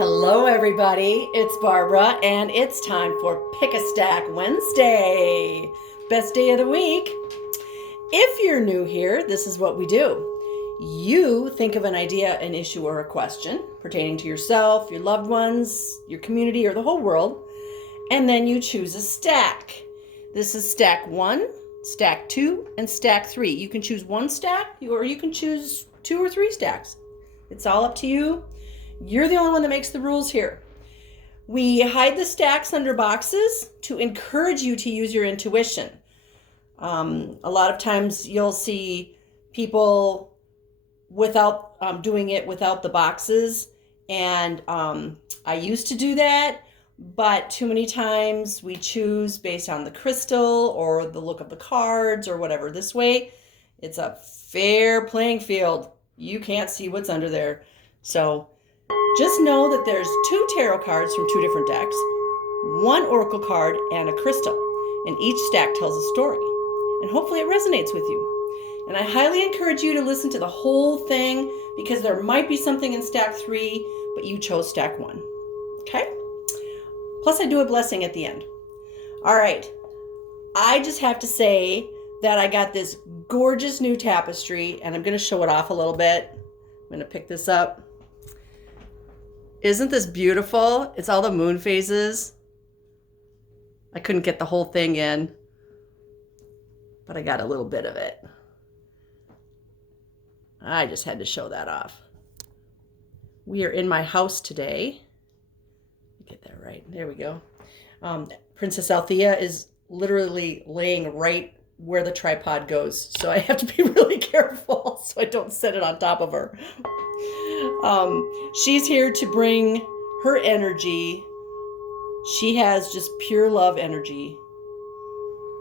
Hello, everybody. It's Barbara, and it's time for Pick a Stack Wednesday. Best day of the week. If you're new here, this is what we do. You think of an idea, an issue, or a question pertaining to yourself, your loved ones, your community, or the whole world, and then you choose a stack. This is stack 1, stack 2, and stack 3. You can choose one stack, or you can choose 2 or 3 stacks. It's all up to you. You're the only one that makes the rules here. We hide the stacks under boxes to encourage you to use your intuition. A lot of times you'll see people without doing it without the boxes, and I used to do that, but too many times we choose based on the crystal or the look of the cards or whatever. This way, it's a fair playing field. You can't see what's under there. So just know that there's 2 tarot cards from 2 different decks, 1 oracle card, and a crystal, and each stack tells a story, and hopefully it resonates with you. And I highly encourage you to listen to the whole thing, because there might be something in stack 3, but you chose stack 1. Okay? Plus I do a blessing at the end. All right. I just have to say that I got this gorgeous new tapestry, and I'm going to show it off a little bit. I'm going to pick this up. Isn't this beautiful? It's all the moon phases. I couldn't get the whole thing in, but I got a little bit of it. I just had to show that off. We are in my house today. Get that right. There we go. Princess Althea is literally laying right where the tripod goes, so I have to be really careful so I don't set it on top of her. She's here to bring her energy. She has just pure love energy,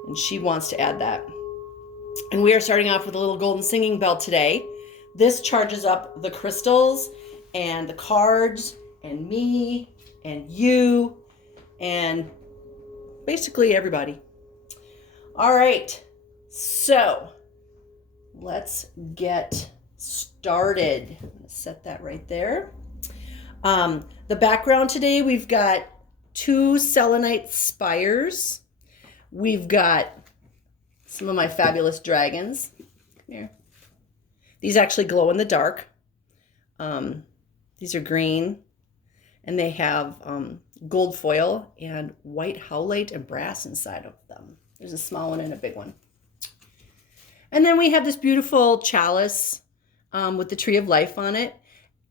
and she wants to add that. And we are starting off with a little golden singing bell today. This charges up the crystals and the cards and me and you and basically everybody. All right, so let's get started. I'm going to set that right there. The background today, we've got 2 selenite spires. We've got some of my fabulous dragons. Come here. These actually glow in the dark. These are green, and they have gold foil and white howlite and brass inside of them. There's a small one and a big one. And then we have this beautiful chalice with the tree of life on it.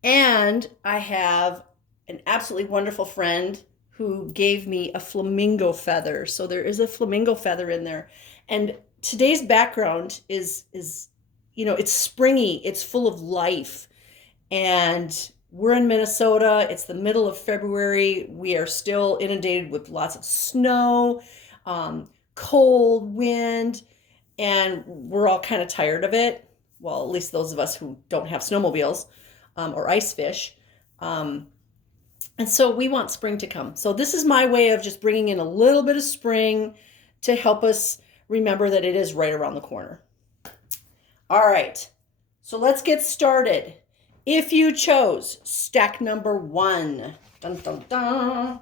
And I have an absolutely wonderful friend who gave me a flamingo feather. So there is a flamingo feather in there. And today's background is it's springy. It's full of life. And we're in Minnesota. It's the middle of February. We are still inundated with lots of snow, cold, wind, and we're all kind of tired of it. Well, at least those of us who don't have snowmobiles or ice fish. And so we want spring to come. So this is my way of just bringing in a little bit of spring to help us remember that it is right around the corner. All right, so let's get started. If you chose stack number 1, dun, dun, dun,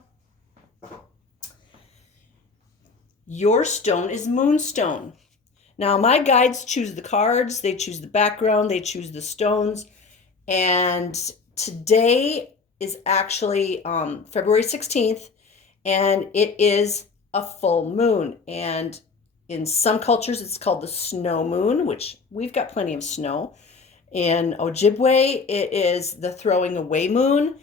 your stone is Moonstone. Now, my guides choose the cards, they choose the background, they choose the stones, and today is actually February 16th, and it is a full moon. And in some cultures, it's called the snow moon, which we've got plenty of snow. In Ojibwe, it is the throwing away moon.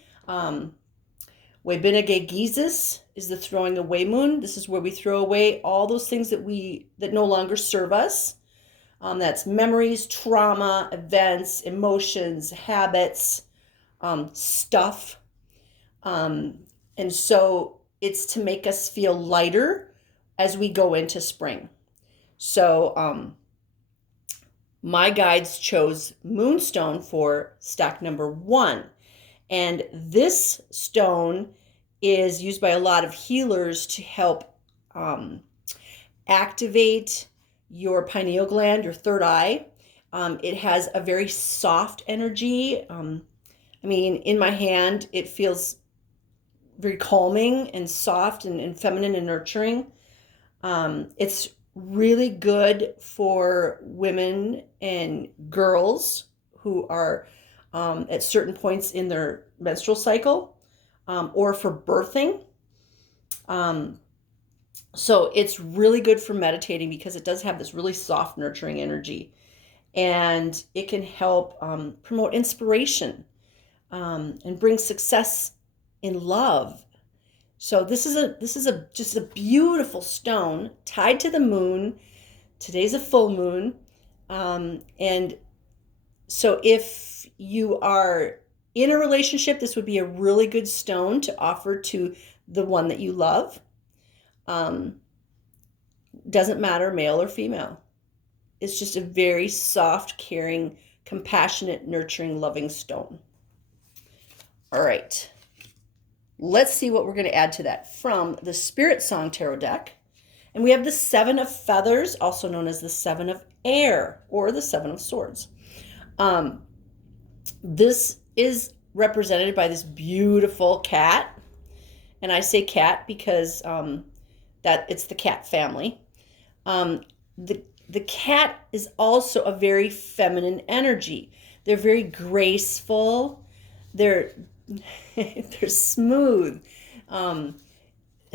Webinege Gizis is the throwing away moon. This is where we throw away all those things that no longer serve us. That's memories, trauma, events, emotions, habits, stuff. And so it's to make us feel lighter as we go into spring. So my guides chose Moonstone for stack number 1. And this stone is used by a lot of healers to help activate your pineal gland, your third eye. It has a very soft energy. In my hand, it feels very calming and soft and feminine and nurturing. It's really good for women and girls who are at certain points in their menstrual cycle, or for birthing. So it's really good for meditating because it does have this really soft, nurturing energy. And it can help promote inspiration, and bring success in love. So this is just a beautiful stone tied to the moon. Today's a full moon. And so if you are in a relationship, this would be a really good stone to offer to the one that you love. Doesn't matter, male or female. It's just a very soft, caring, compassionate, nurturing, loving stone. All right. Let's see what we're going to add to that from the Spirit Song Tarot deck. And we have the Seven of Feathers, also known as the Seven of Air, or the Seven of Swords. This is represented by this beautiful cat. And I say cat because that it's the cat family. The cat is also a very feminine energy. They're very graceful. They're smooth and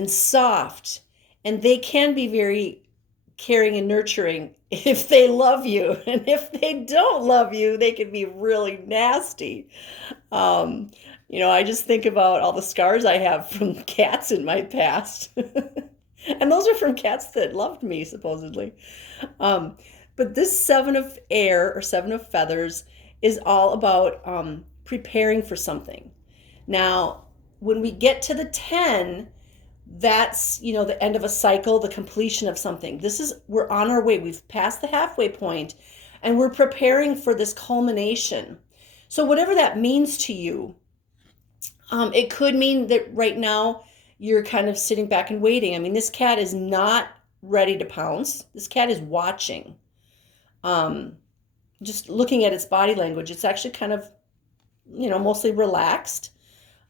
soft, and they can be very caring and nurturing if they love you. And if they don't love you, they can be really nasty. I just think about all the scars I have from cats in my past. And those are from cats that loved me, supposedly. But this Seven of Air, or Seven of Feathers, is all about preparing for something. Now, when we get to the 10, that's, the end of a cycle, the completion of something. We're on our way. We've passed the halfway point, and we're preparing for this culmination. So whatever that means to you, it could mean that right now you're kind of sitting back and waiting. I mean, this cat is not ready to pounce. This cat is watching. Just looking at its body language, it's actually kind of, mostly relaxed.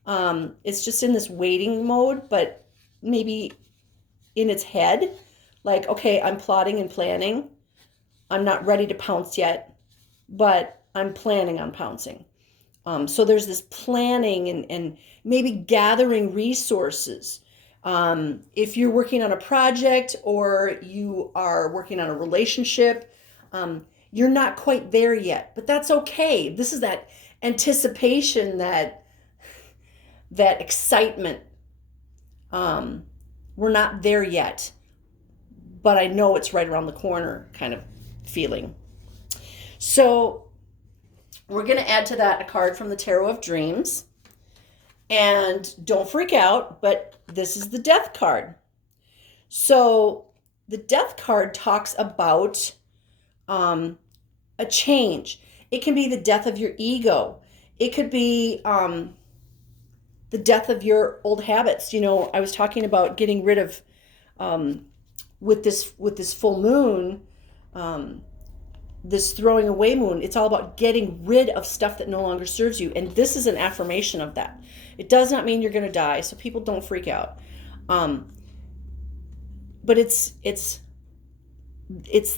It's just in this waiting mode, but maybe in its head, like, okay, I'm plotting and planning. I'm not ready to pounce yet, but I'm planning on pouncing. So there's this planning and maybe gathering resources. If you're working on a project or you are working on a relationship, you're not quite there yet, but that's okay. This is that anticipation, that excitement. We're not there yet, but I know it's right around the corner kind of feeling. So we're going to add to that a card from the Tarot of Dreams. And don't freak out, but this is the Death card. So the Death card talks about a change. It can be the death of your ego. It could be the death of your old habits. I was talking about getting rid of, with this full moon, this throwing away moon. It's all about getting rid of stuff that no longer serves you. And this is an affirmation of that. It does not mean you're going to die, so people don't freak out. But it's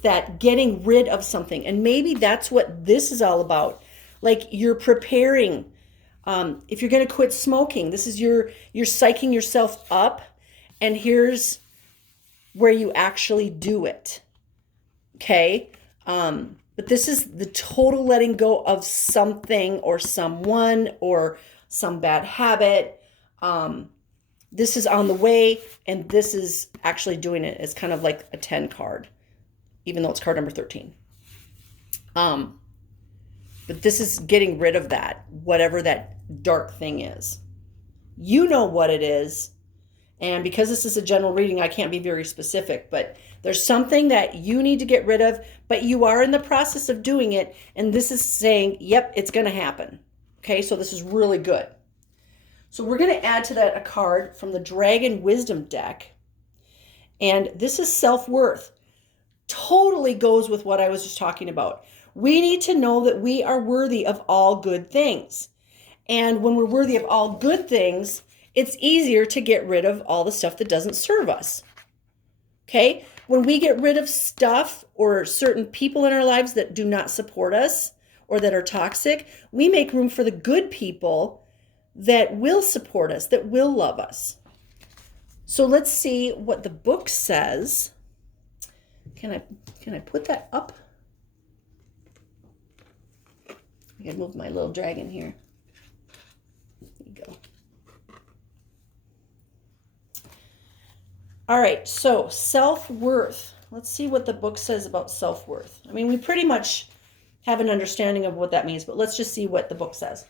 that getting rid of something. And maybe that's what this is all about. Like, you're preparing. If you're going to quit smoking, this is you're psyching yourself up, and here's where you actually do it. Okay? But this is the total letting go of something or someone or some bad habit. This is on the way, and this is actually doing it. It's kind of like a 10 card, even though it's card number 13. But this is getting rid of that, whatever that dark thing is. You know what it is. And because this is a general reading, I can't be very specific, but there's something that you need to get rid of, but you are in the process of doing it. And this is saying, yep, it's going to happen. Okay, so this is really good. So we're going to add to that a card from the Dragon Wisdom deck. And this is self-worth. Totally goes with what I was just talking about. We need to know that we are worthy of all good things. And when we're worthy of all good things, it's easier to get rid of all the stuff that doesn't serve us. Okay? When we get rid of stuff or certain people in our lives that do not support us or that are toxic, we make room for the good people that will support us, that will love us. So let's see what the book says. Can I put that up? I can move my little dragon here. There you go. All right, so self-worth. Let's see what the book says about self-worth. I mean, we pretty much have an understanding of what that means, but let's just see what the book says.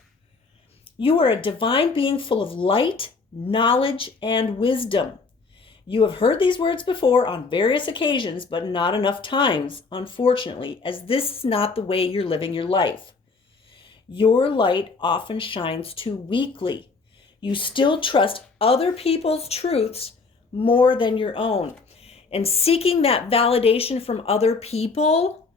You are a divine being full of light, knowledge, and wisdom. You have heard these words before on various occasions, but not enough times, unfortunately, as this is not the way you're living your life. Your light often shines too weakly. You still trust other people's truths more than your own. And seeking that validation from other people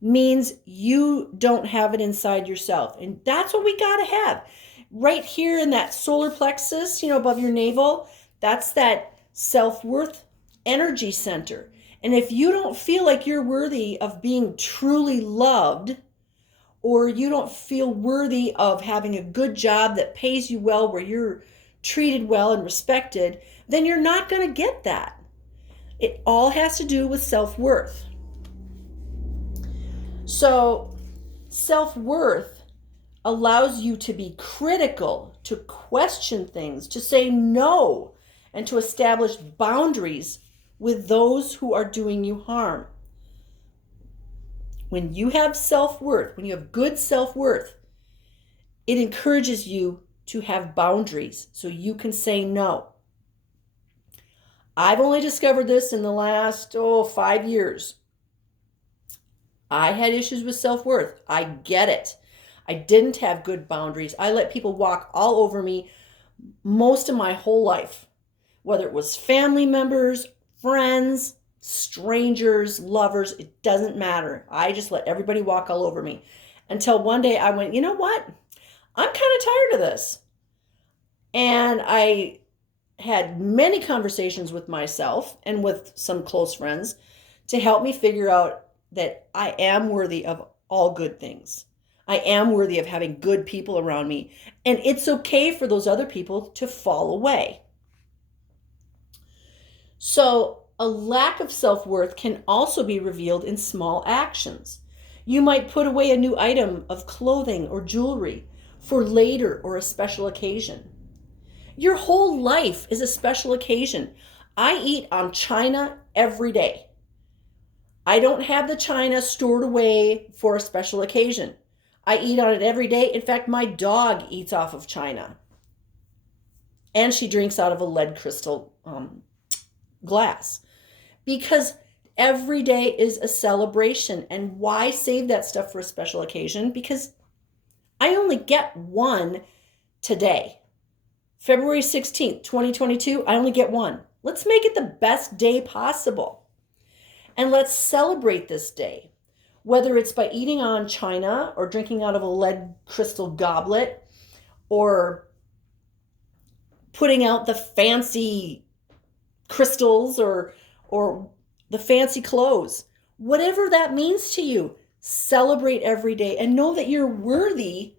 means you don't have it inside yourself. And that's what we got to have. Right here in that solar plexus, above your navel, that's that self-worth energy center. And if you don't feel like you're worthy of being truly loved, or you don't feel worthy of having a good job that pays you well, where you're treated well and respected, then you're not going to get that. It all has to do with self-worth. So self-worth allows you to be critical, to question things, to say no, and to establish boundaries with those who are doing you harm. When you have self-worth, when you have good self-worth, it encourages you to have boundaries so you can say no. I've only discovered this in the last 5 years. I had issues with self-worth. I get it. I didn't have good boundaries. I let people walk all over me most of my whole life, whether it was family members, friends, strangers, lovers, it doesn't matter. I just let everybody walk all over me until one day I went, you know what? I'm kind of tired of this. And I had many conversations with myself and with some close friends to help me figure out that I am worthy of all good things. I am worthy of having good people around me. And it's okay for those other people to fall away. So a lack of self-worth can also be revealed in small actions. You might put away a new item of clothing or jewelry for later or a special occasion. Your whole life is a special occasion. I eat on china every day. I don't have the china stored away for a special occasion. I eat on it every day. In fact, my dog eats off of china. And she drinks out of a lead crystal glass. Because every day is a celebration. And why save that stuff for a special occasion? Because I only get one today. February 16th, 2022, I only get one. Let's make it the best day possible. And let's celebrate this day. Whether it's by eating on china or drinking out of a lead crystal goblet or putting out the fancy crystals or the fancy clothes. Whatever that means to you, celebrate every day and know that you're worthy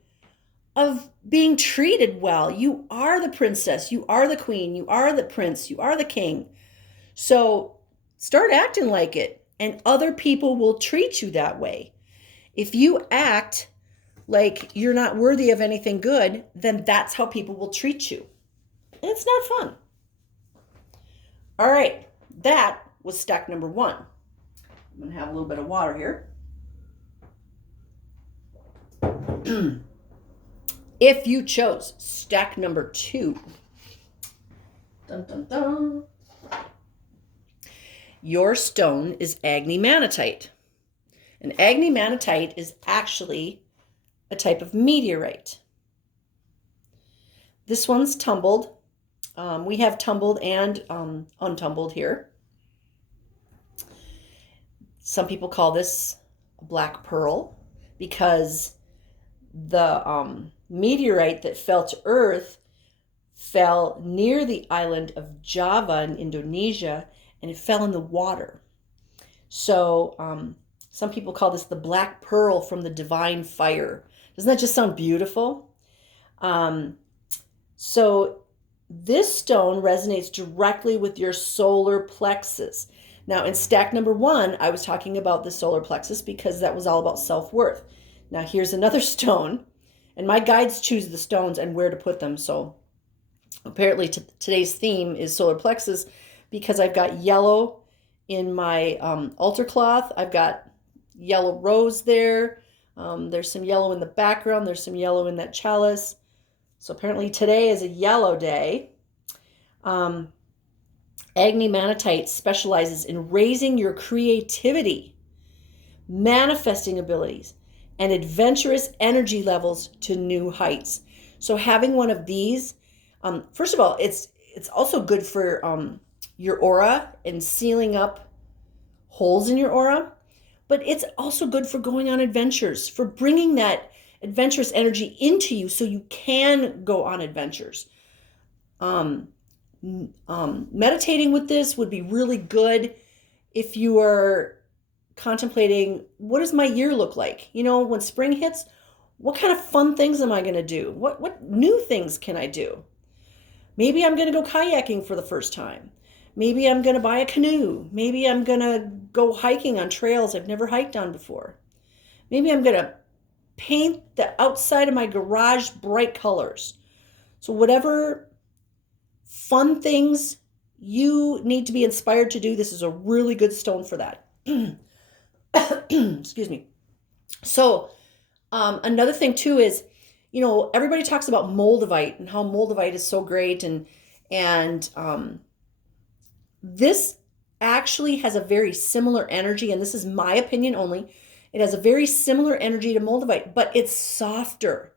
of being treated well. You are the princess, you are the queen, you are the prince, you are the king. So start acting like it, and other people will treat you that way. If you act like you're not worthy of anything good, then that's how people will treat you. And it's not fun. All right, that was stack number 1. I'm going to have a little bit of water here. If you chose stack number 2, dun, dun, dun, your stone is agni-manatite. And agni-manatite is actually a type of meteorite. This one's tumbled. We have tumbled and untumbled here. Some people call this a black pearl because the meteorite that fell to Earth fell near the island of Java in Indonesia, and it fell in the water. So some people call this the black pearl from the divine fire. Doesn't that just sound beautiful? So this stone resonates directly with your solar plexus. Now, in stack number 1, I was talking about the solar plexus because that was all about self-worth. Now, here's another stone, and my guides choose the stones and where to put them. So apparently today's theme is solar plexus because I've got yellow in my altar cloth. I've got yellow rose there. There's some yellow in the background. There's some yellow in that chalice. So apparently today is a yellow day. Agni Manatite specializes in raising your creativity, manifesting abilities, and adventurous energy levels to new heights. So having one of these, first of all, it's also good for your aura and sealing up holes in your aura, but it's also good for going on adventures, for bringing that adventurous energy into you so you can go on adventures. Meditating with this would be really good if you are contemplating, what does my year look like? You know, when spring hits, what kind of fun things am I going to do? What new things can I do? Maybe I'm going to go kayaking for the first time. Maybe I'm going to buy a canoe. Maybe I'm going to go hiking on trails I've never hiked on before. Maybe I'm going to paint the outside of my garage bright colors. So whatever fun things you need to be inspired to do, this is a really good stone for that. Excuse me. So another thing too is, you know, everybody talks about moldavite and how moldavite is so great, and this actually has a very similar energy, and this is my opinion only. It has a very similar energy to moldavite, but it's softer.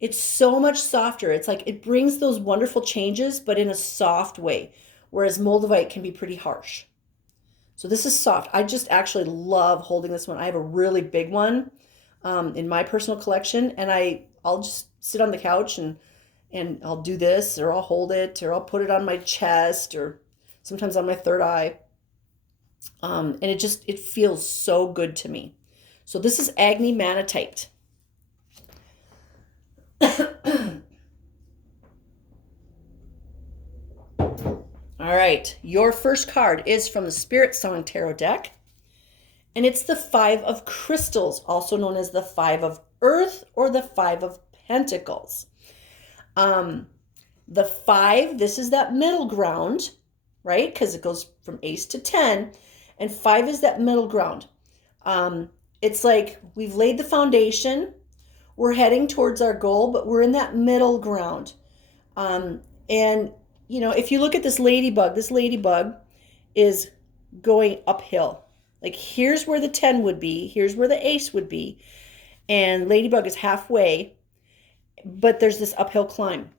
It's so much softer. It's like it brings those wonderful changes, but in a soft way, whereas moldavite can be pretty harsh. So this is soft. I just actually love holding this one. I have a really big one in my personal collection, and I'll just sit on the couch and I'll do this, or I'll hold it, or I'll put it on my chest, or sometimes on my third eye. And it feels so good to me. So this is Agni Manatite. All right, your first card is from the Spirit Song Tarot deck, and it's the Five of Crystals, also known as the Five of Earth or the Five of Pentacles. The 5, this is that middle ground, right? Because it goes from ace to 10, and 5 is that middle ground. It's like we've laid the foundation, we're heading towards our goal, but we're in that middle ground. And you know, if you look at this ladybug is going uphill. Like here's where the 10 would be, here's where the ace would be, and ladybug is halfway, but there's this uphill climb.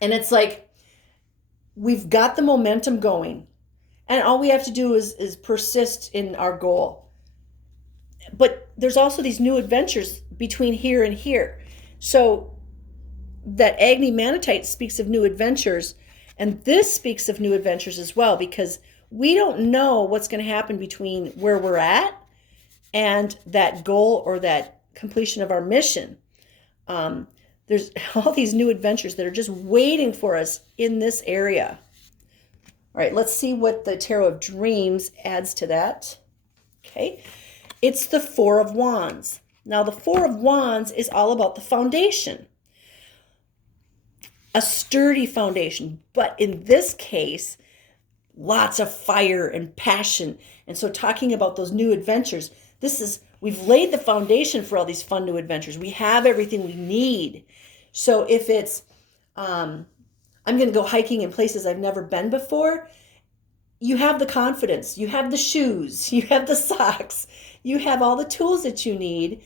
And it's like we've got the momentum going, and all we have to do is persist in our goal. But there's also these new adventures between here and here. So that Agni Manatite speaks of new adventures, and this speaks of new adventures as well, because we don't know what's going to happen between where we're at and that goal or that completion of our mission. There's all these new adventures that are just waiting for us in this area. All right, let's see what the Tarot of Dreams adds to that. Okay, it's the Four of Wands. Now, the Four of Wands is all about the foundation, a sturdy foundation, but in this case, lots of fire and passion. And so talking about those new adventures, we've laid the foundation for all these fun new adventures. We have everything we need. So if it's, I'm going to go hiking in places I've never been before, you have the confidence, you have the shoes, you have the socks, you have all the tools that you need.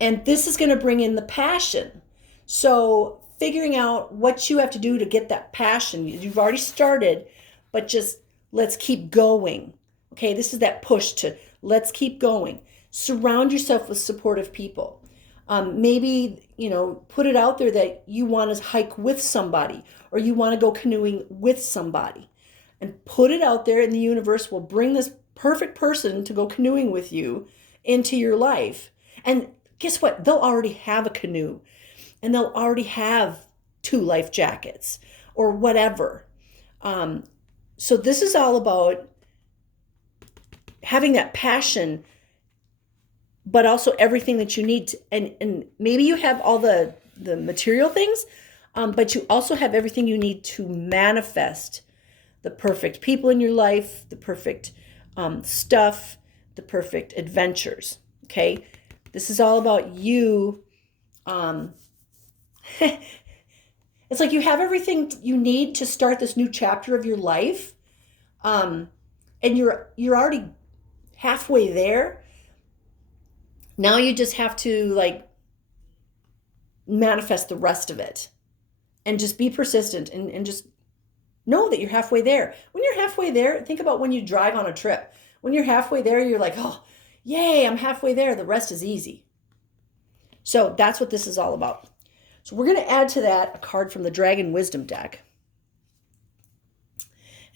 And this is going to bring in the passion. So figuring out what you have to do to get that passion. You've already started, but just let's keep going. Okay, this is that push to let's keep going. Surround yourself with supportive people. Maybe, put it out there that you want to hike with somebody or you want to go canoeing with somebody, and put it out there, and the universe will bring this perfect person to go canoeing with you into your life. And guess what? They'll already have a canoe, and they'll already have 2 life jackets or whatever. So this is all about having that passion, but also everything that you need to, and maybe you have all the material things, but you also have everything you need to manifest the perfect people in your life, the perfect stuff, the perfect adventures. Okay, this is all about you. It's like you have everything you need to start this new chapter of your life, and you're already halfway there. Now you just have to manifest the rest of it, and just be persistent, and just know that you're halfway there. When you're halfway there, think about when you drive on a trip. When you're halfway there, you're like, oh, yay, I'm halfway there. The rest is easy. So that's what this is all about. So we're going to add to that a card from the Dragon Wisdom deck.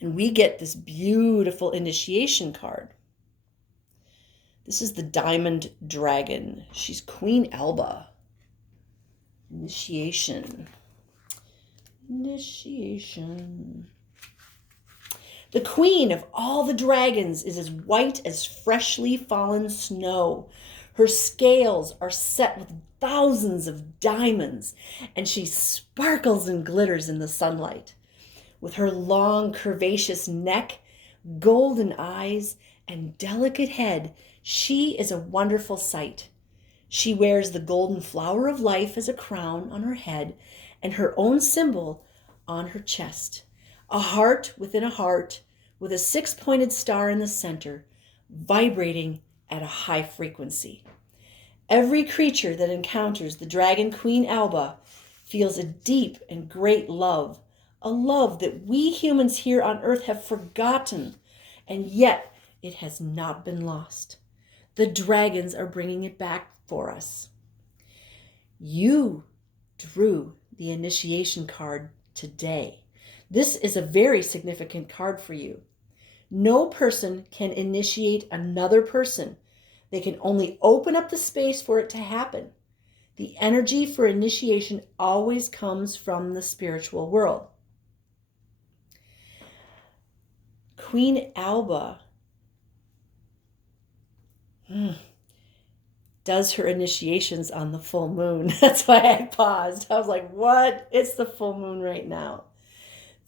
And we get this beautiful initiation card. This is the Diamond Dragon. She's Queen Alba. Initiation. The queen of all the dragons is as white as freshly fallen snow. Her scales are set with thousands of diamonds, and she sparkles and glitters in the sunlight. With her long, curvaceous neck, golden eyes, and delicate head, she is a wonderful sight. She wears the golden flower of life as a crown on her head, and her own symbol on her chest. A heart within a heart, with a 6-pointed star in the center, vibrating at a high frequency. Every creature that encounters the Dragon Queen Alba feels a deep and great love, a love that we humans here on Earth have forgotten, and yet it has not been lost. The dragons are bringing it back for us. You drew the initiation card today. This is a very significant card for you. No person can initiate another person. They can only open up the space for it to happen. The energy for initiation always comes from the spiritual world. Queen Alba does her initiations on the full moon. That's why I paused. I was like, what? It's the full moon right now.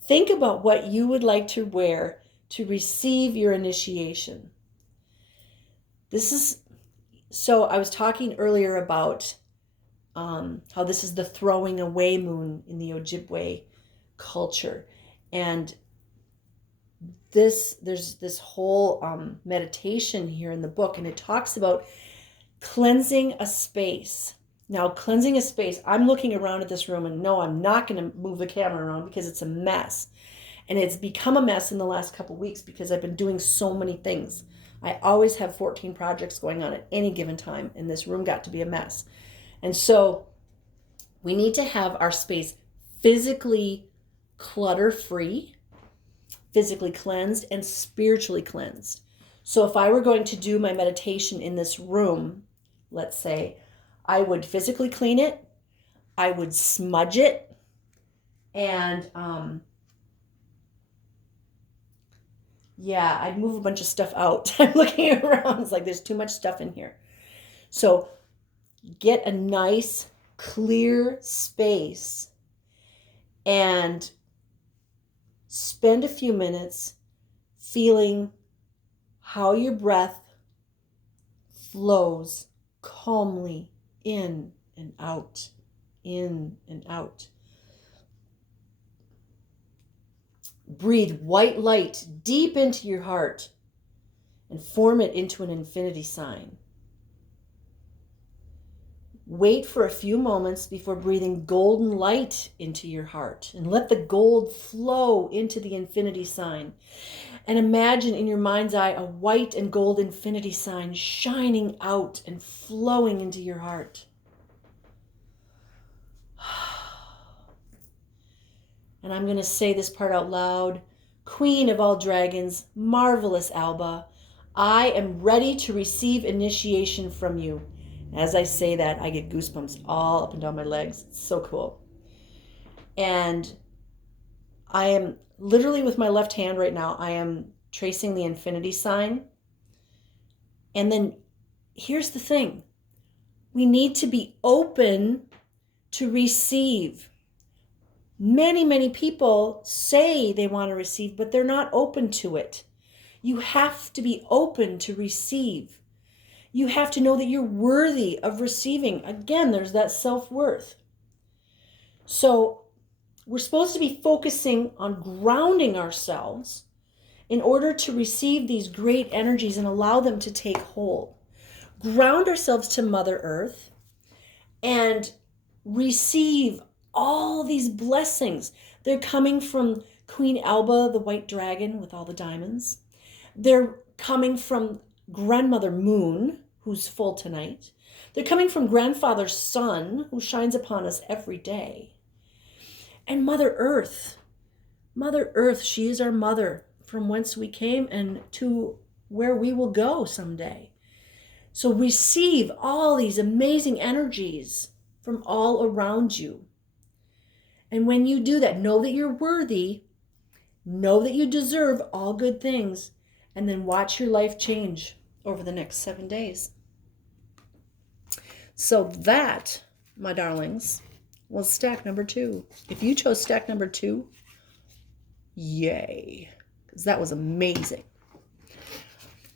Think about what you would like to wear to receive your initiation. So I was talking earlier about how this is the throwing away moon in the Ojibwe culture. And there's this whole meditation here in the book, and it talks about cleansing a space. Now, cleansing a space, I'm looking around at this room, and no, I'm not going to move the camera around because it's a mess. And it's become a mess in the last couple weeks because I've been doing so many things. I always have 14 projects going on at any given time, and this room got to be a mess. And so we need to have our space physically clutter-free, physically cleansed, and spiritually cleansed. So if I were going to do my meditation in this room, let's say, I would physically clean it, I would smudge it, and I'd move a bunch of stuff out. I'm looking around, it's like there's too much stuff in here. So get a nice, clear space and spend a few minutes feeling how your breath flows calmly in and out, in and out. Breathe white light deep into your heart and form it into an infinity sign. Wait for a few moments before breathing golden light into your heart, and let the gold flow into the infinity sign. And imagine in your mind's eye a white and gold infinity sign shining out and flowing into your heart. And I'm going to say this part out loud. Queen of all dragons, marvelous Alba, I am ready to receive initiation from you. As I say that, I get goosebumps all up and down my legs. It's so cool. And I am literally with my left hand right now, I am tracing the infinity sign. And then here's the thing. We need to be open to receive. Many people say they want to receive, but they're not open to it. You have to be open to receive. You have to know that you're worthy of receiving. Again, there's that self-worth. So we're supposed to be focusing on grounding ourselves in order to receive these great energies and allow them to take hold. Ground ourselves to Mother Earth and receive all these blessings. They're coming from Queen Alba, the white dragon with all the diamonds. They're coming from Grandmother Moon, who's full tonight. They're coming from Grandfather Sun, who shines upon us every day. And Mother Earth. Mother Earth, she is our mother, from whence we came and to where we will go someday. So receive all these amazing energies from all around you. And when you do that, know that you're worthy, know that you deserve all good things, and then watch your life change over the next 7 days. So that, my darlings, was stack number 2. If you chose stack number 2, yay, because that was amazing.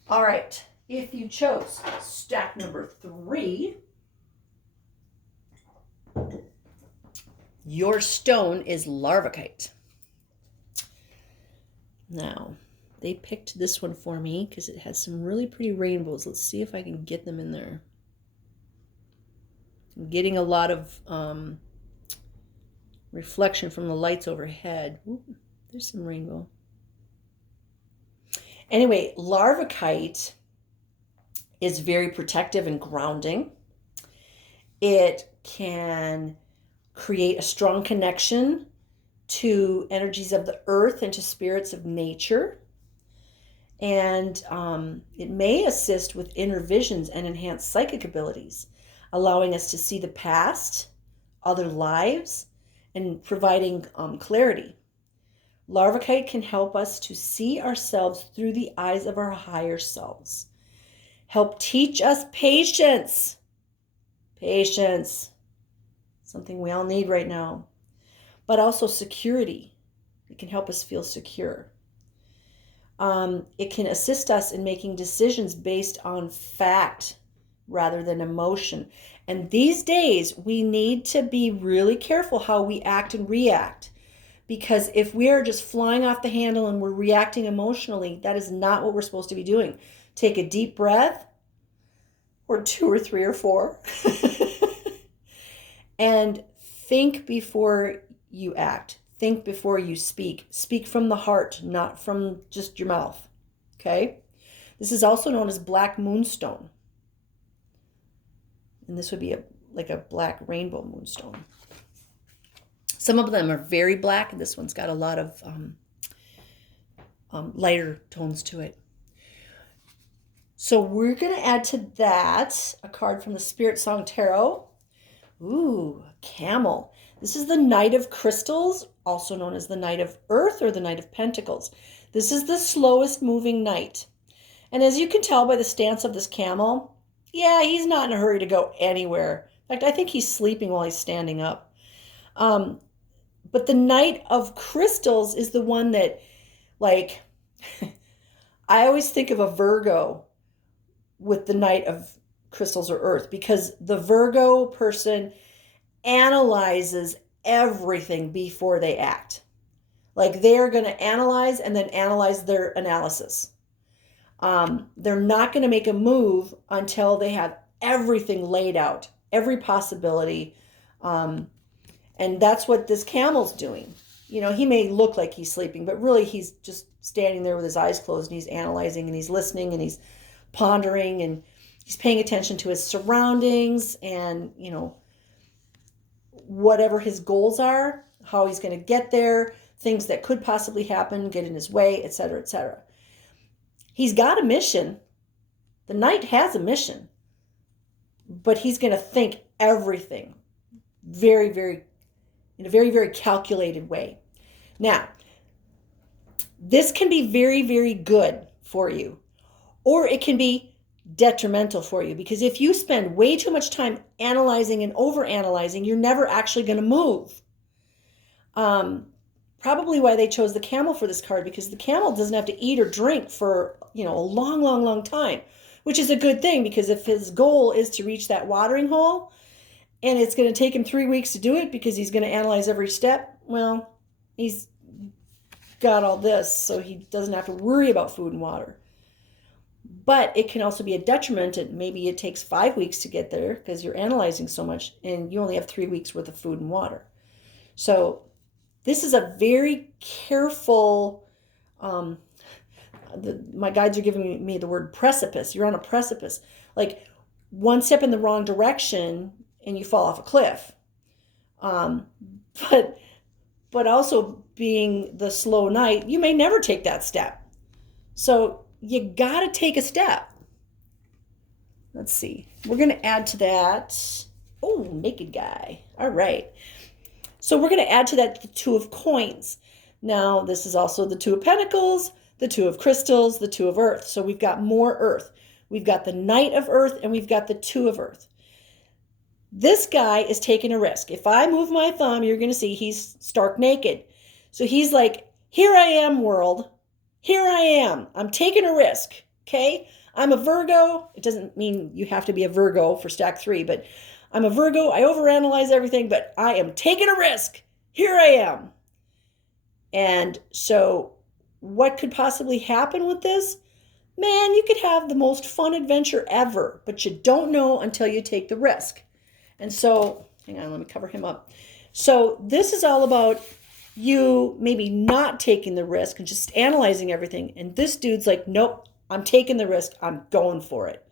All right, if you chose stack number 3, your stone is Larvakite. Now, they picked this one for me because it has some really pretty rainbows. Let's see if I can get them in there. I'm getting a lot of reflection from the lights overhead. Ooh, there's some rainbow. Anyway, Larvakite is very protective and grounding. It can create a strong connection to energies of the earth and to spirits of nature. And it may assist with inner visions and enhance psychic abilities, allowing us to see the past, other lives, and providing clarity. Larvakite can help us to see ourselves through the eyes of our higher selves. Help teach us patience. Patience. Something we all need right now. But also security. It can help us feel secure. It can assist us in making decisions based on fact rather than emotion. And these days, we need to be really careful how we act and react. Because if we are just flying off the handle and we're reacting emotionally, that is not what we're supposed to be doing. Take a deep breath, or 2 or 3 or 4, and think before you act. Think before you speak. Speak from the heart, not from just your mouth. Okay? This is also known as black moonstone. And this would be like a black rainbow moonstone. Some of them are very black, and this one's got a lot of lighter tones to it. So we're going to add to that a card from the Spirit Song Tarot. Ooh, Camel. This is the Knight of Crystals, also known as the Knight of Earth or the Knight of Pentacles. This is the slowest moving knight. And as you can tell by the stance of this camel, yeah, he's not in a hurry to go anywhere. In fact, I think he's sleeping while he's standing up. But the Knight of Crystals is the one that, like, I always think of a Virgo with the Knight of Crystals or Earth, because the Virgo person analyzes everything before they act. Like, they're going to analyze and then analyze their analysis. They're not going to make a move until they have everything laid out, every possibility. And that's what this camel's doing. You know, he may look like he's sleeping, but really he's just standing there with his eyes closed, and he's analyzing and he's listening and he's pondering and he's paying attention to his surroundings and, you know, whatever his goals are, how he's going to get there, things that could possibly happen, get in his way, etc., etc. He's got a mission. The knight has a mission, but he's going to think everything very, very, in a very, very calculated way. Now, this can be very, very good for you, or it can be detrimental for you, because if you spend way too much time analyzing and overanalyzing, you're never actually going to move. Probably why they chose the camel for this card, because the camel doesn't have to eat or drink for, a long, long, long time, which is a good thing, because if his goal is to reach that watering hole and it's going to take him 3 weeks to do it because he's going to analyze every step, well, he's got all this, so he doesn't have to worry about food and water. But it can also be a detriment, and maybe it takes 5 weeks to get there because you're analyzing so much and you only have 3 weeks worth of food and water. So this is a very careful, my guides are giving me the word precipice. You're on a precipice. Like one step in the wrong direction and you fall off a cliff. But also being the slow knight, you may never take that step. So you got to take a step. Let's see. We're going to add to that. Oh, naked guy. All right. So we're going to add to that the 2 of coins. Now, this is also the 2 of pentacles, the 2 of crystals, the 2 of earth. So we've got more earth. We've got the knight of earth, and we've got the 2 of earth. This guy is taking a risk. If I move my thumb, you're going to see he's stark naked. So he's like, here I am, world. Here I am. I'm taking a risk, okay? I'm a Virgo. It doesn't mean you have to be a Virgo for stack 3, but I'm a Virgo. I overanalyze everything, but I am taking a risk. Here I am. And so what could possibly happen with this? Man, you could have the most fun adventure ever, but you don't know until you take the risk. And so, hang on, let me cover him up. So this is all about you maybe not taking the risk and just analyzing everything. And this dude's like, nope, I'm taking the risk. I'm going for it.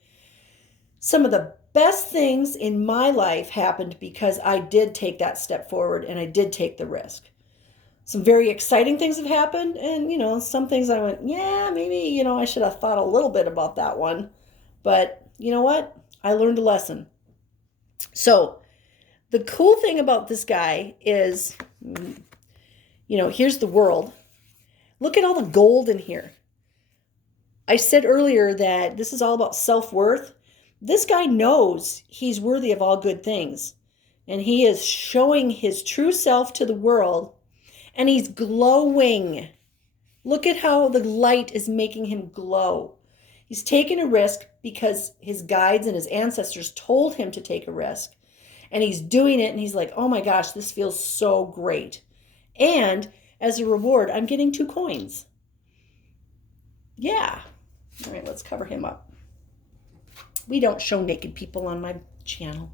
Some of the best things in my life happened because I did take that step forward and I did take the risk. Some very exciting things have happened, and some things I went, yeah, maybe I should have thought a little bit about that one, but you know what, I learned a lesson. So the cool thing about this guy is, here's the world. Look at all the gold in here. I said earlier that this is all about self-worth. This guy knows he's worthy of all good things, and he is showing his true self to the world, and he's glowing. Look at how the light is making him glow. He's taking a risk because his guides and his ancestors told him to take a risk, and he's doing it, and he's like, oh my gosh, this feels so great. And as a reward, I'm getting 2 coins. Yeah. All right, let's cover him up. We don't show naked people on my channel.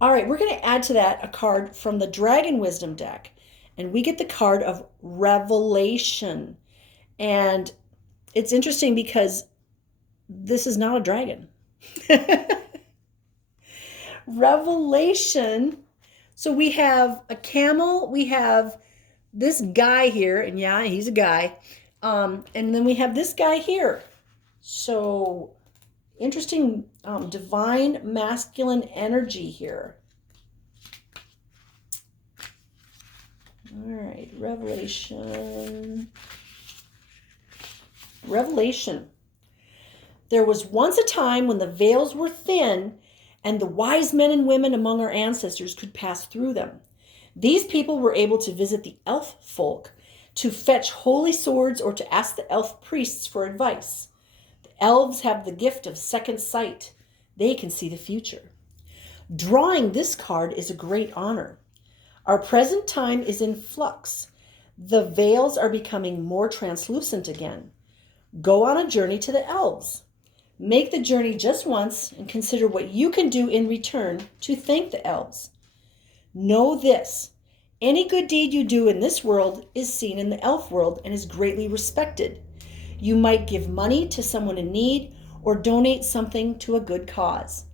All right, we're going to add to that a card from the Dragon Wisdom deck. And we get the card of Revelation. And it's interesting because this is not a dragon. Revelation. So we have a camel. We have this guy here. And yeah, he's a guy. And then we have this guy here. So interesting divine masculine energy here. All right, Revelation. Revelation. There was once a time when the veils were thin and the wise men and women among our ancestors could pass through them. These people were able to visit the elf folk, to fetch holy swords, or to ask the elf priests for advice. The elves have the gift of second sight. They can see the future. Drawing this card is a great honor. Our present time is in flux. The veils are becoming more translucent again. Go on a journey to the elves. Make the journey just once and consider what you can do in return to thank the elves. Know this: any good deed you do in this world is seen in the elf world and is greatly respected. You might give money to someone in need or donate something to a good cause.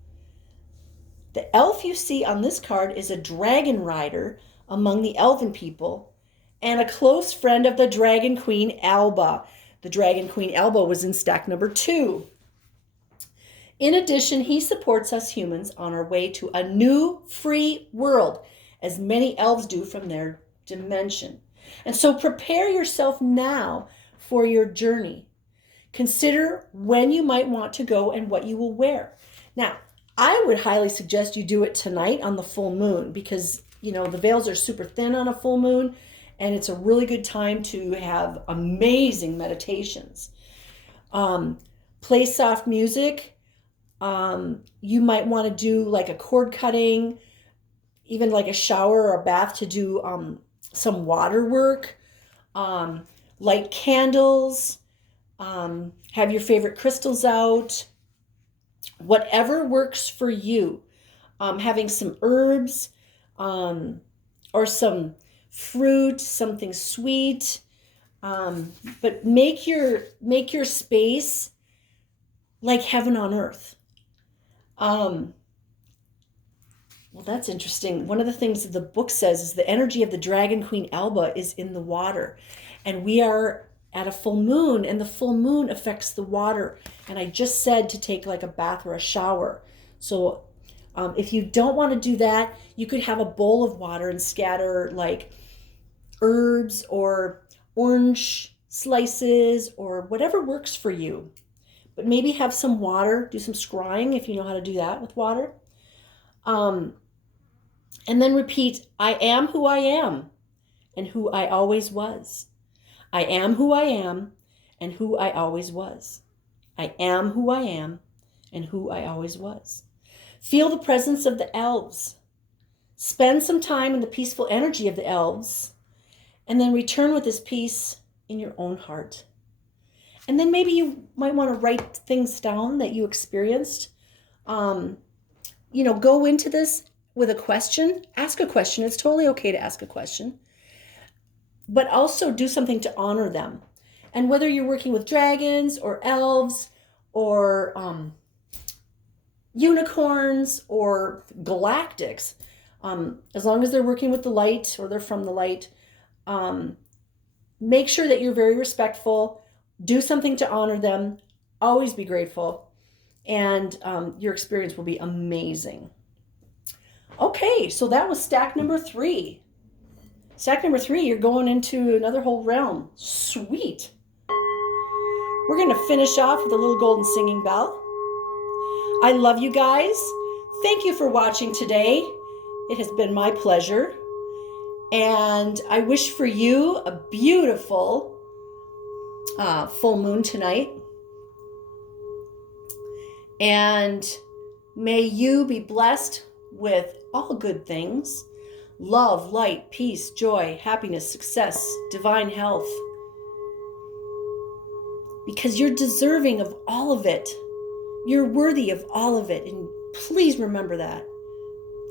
The elf you see on this card is a dragon rider among the elven people and a close friend of the Dragon Queen Alba. The Dragon Queen Alba was in stack number 2. In addition, he supports us humans on our way to a new free world, as many elves do from their dimension. And so prepare yourself now for your journey. Consider when you might want to go and what you will wear. Now, I would highly suggest you do it tonight on the full moon because, the veils are super thin on a full moon, and it's a really good time to have amazing meditations. Play soft music. You might want to do like a cord cutting, even like a shower or a bath to do some water work, light candles, have your favorite crystals out, whatever works for you. Having some herbs or some fruit, something sweet, but make your space like heaven on earth. Well, that's interesting. One of the things that the book says is the energy of the Dragon Queen Alba is in the water. And we are at a full moon, and the full moon affects the water. And I just said to take like a bath or a shower. So if you don't want to do that, you could have a bowl of water and scatter like herbs or orange slices or whatever works for you. But maybe have some water, do some scrying if you know how to do that with water. And then repeat, I am who I am and who I always was. I am who I am and who I always was. I am who I am and who I always was. Feel the presence of the elves. Spend some time in the peaceful energy of the elves, and then return with this peace in your own heart. And then maybe you might want to write things down that you experienced. Go into this with a question. Ask a question. It's totally okay to ask a question. But also do something to honor them. And whether you're working with dragons or elves or unicorns or galactics, as long as they're working with the light or they're from the light, make sure that you're very respectful. Do something to honor them. Always be grateful. And your experience will be amazing. Okay, so that was stack number 3. Stack number 3, you're going into another whole realm. Sweet. We're going to finish off with a little golden singing bell. I love you guys. Thank you for watching today. It has been my pleasure. And I wish for you a beautiful full moon tonight. And may you be blessed with all good things. Love, light, peace, joy, happiness, success, divine health. Because you're deserving of all of it. You're worthy of all of it. And please remember that.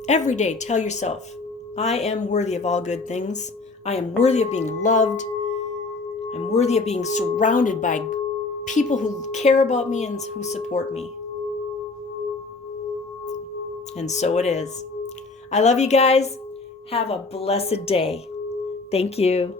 Every day, tell yourself, I am worthy of all good things. I am worthy of being loved. I'm worthy of being surrounded by people who care about me and who support me. And so it is. I love you guys. Have a blessed day. Thank you.